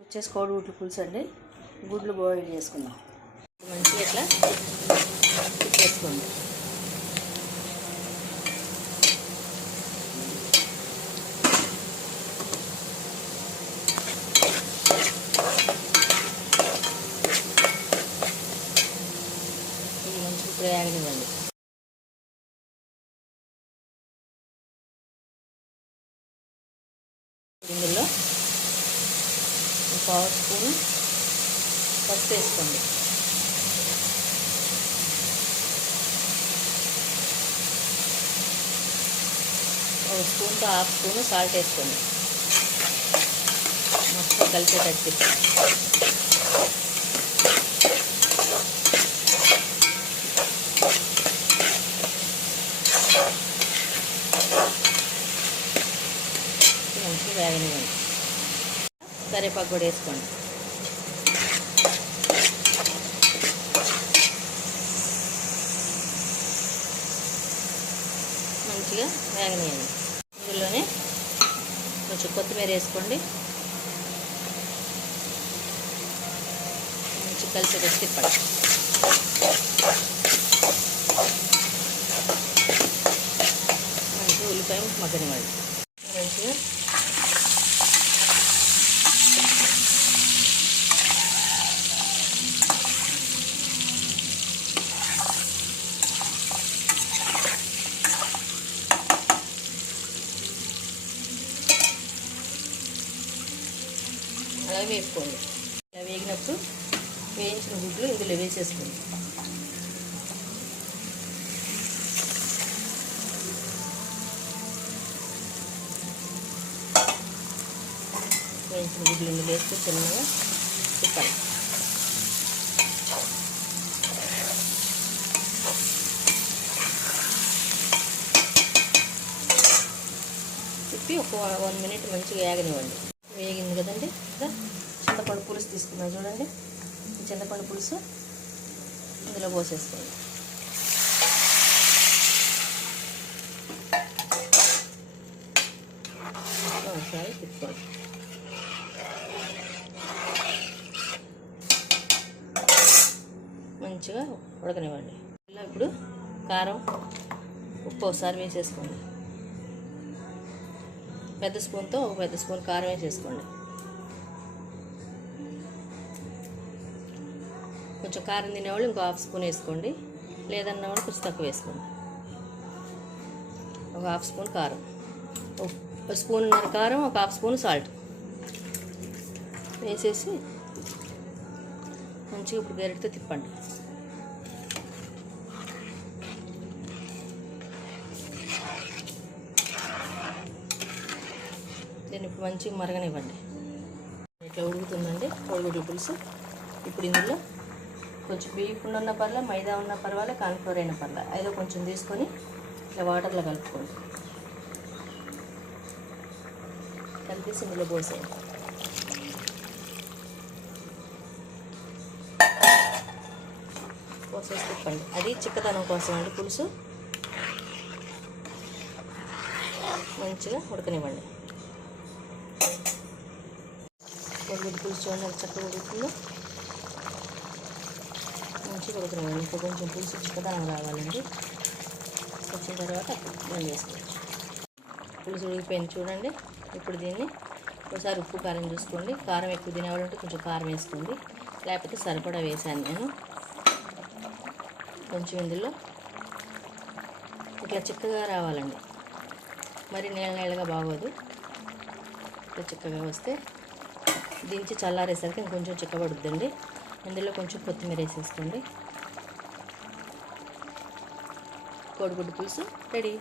వచ్చేసి కోడిగుడ్లు పులుసు అండి. గుడ్లు బాయిల్ చేసుకుందాం. మంచిగా ఇట్లా తిప్పేసుకోండి. ఇది మంచిగా ఇప్పుడు యాగనివ్వండి. ఇందులో 1/2 స్పూన్ పసుపు వేసుకోండి. ఒక స్పూన్తో 1/2 స్పూన్ సాల్ట్ వేసుకోండి. మొత్తం కలిపేటట్టు మంచిగా వేగనివ్వండి. కరివేపాకు కూడా వేసుకోండి. మంచిగా వేగనివ్వండి. ఇందులోనే కొంచెం కొత్తిమీర వేసుకోండి. మంచిగా కలిసేటట్టు తిప్పండి. మంచిగా ఉల్లిపాయ మగ్గనివ్వండి. మంచిగా అలా వేపుకోండి. ఇలా వేగినప్పుడు వేయించిన గుడ్లు ఇందులో వేసేసుకోండి. వేయించిన గుడ్లు ఇందులో వేస్తే చిన్నగా తిప్పాలి. తిప్పి ఒక 1 మినిట్ మంచిగా వేగనివ్వండి. వేగింది కదండి. చింతపండు పులుసు తీసుకున్నాను చూడండి. ఈ చింతపండు పులుసు ఇందులో పోసేసుకోండి. ఒకసారి తిప్పుకోండి. మంచిగా ఉడకనివ్వండి. ఇలా ఇప్పుడు కారం ఉప్పు ఒకసారి వేసేసుకోండి. పెద్ద స్పూన్తో ఒక పెద్ద స్పూన్ కారం వేసేసుకోండి. కొంచెం కారం తినేవాళ్ళు ఇంకో 1/2 స్పూన్ వేసుకోండి. లేదన్న వాళ్ళు కొంచెం తక్కువ వేసుకోండి. ఒక 1/2 స్పూన్ కారం, ఒక స్పూన్నర కారం, ఒక 1/2 స్పూన్ సాల్ట్ వేసేసి మంచిగా ఇప్పుడు గరిటెతో తిప్పండి. దీన్ని ఇప్పుడు మంచిగా మరగనివ్వండి. ఇట్లా ఉడుకుతుందండి కోడిగుడ్ల పులుసు. ఇప్పుడు ఇందులో కొంచెం బియ్యం పిండి ఉన్న పర్లే, మైదా ఉన్న పర్వాలే, కార్న్ఫ్లోర్ అయిన పర్లే, ఏదో కొంచెం తీసుకొని ఇట్లా వాటర్లో కలుపుకోండి. కలిపేసి ఇందులో పోసేయండి. పోసేసి తిప్పండి. అది చిక్కదనం కోసం అండి పులుసు. మంచిగా ఉడకనివ్వండి. కోడిగుడ్ల పులుసు చూడండి చక్కగా ఉడుకుతుందో. మంచిగా ఉడకనివ్వండి. ఇంకా కొంచెం పులుసు చిక్కదనం రావాలండి. వచ్చిన తర్వాత మనం వేసుకోవచ్చు. పులుసు ఉడికిపోయింది చూడండి. ఇప్పుడు దీన్ని ఒకసారి ఉప్పు కారం చూసుకోండి. కారం ఎక్కువ తినేవాళ్ళంటే కొంచెం కారం వేసుకోండి, లేకపోతే సరిపడా వేసాను నేను. కొంచెం ఇందులో ఇట్లా చిక్కగా రావాలండి. మరి నీళ్ళగా బాగోదు. ఇట్లా చిక్కగా వస్తే దించి చల్లారేసరికి ఇంకొంచెం చిక్కబడుద్దండి. ఇందులో కొంచెం కొత్తిమీర వేసేసుకోండి. కోడిగుడ్డు పులుసు రెడీ.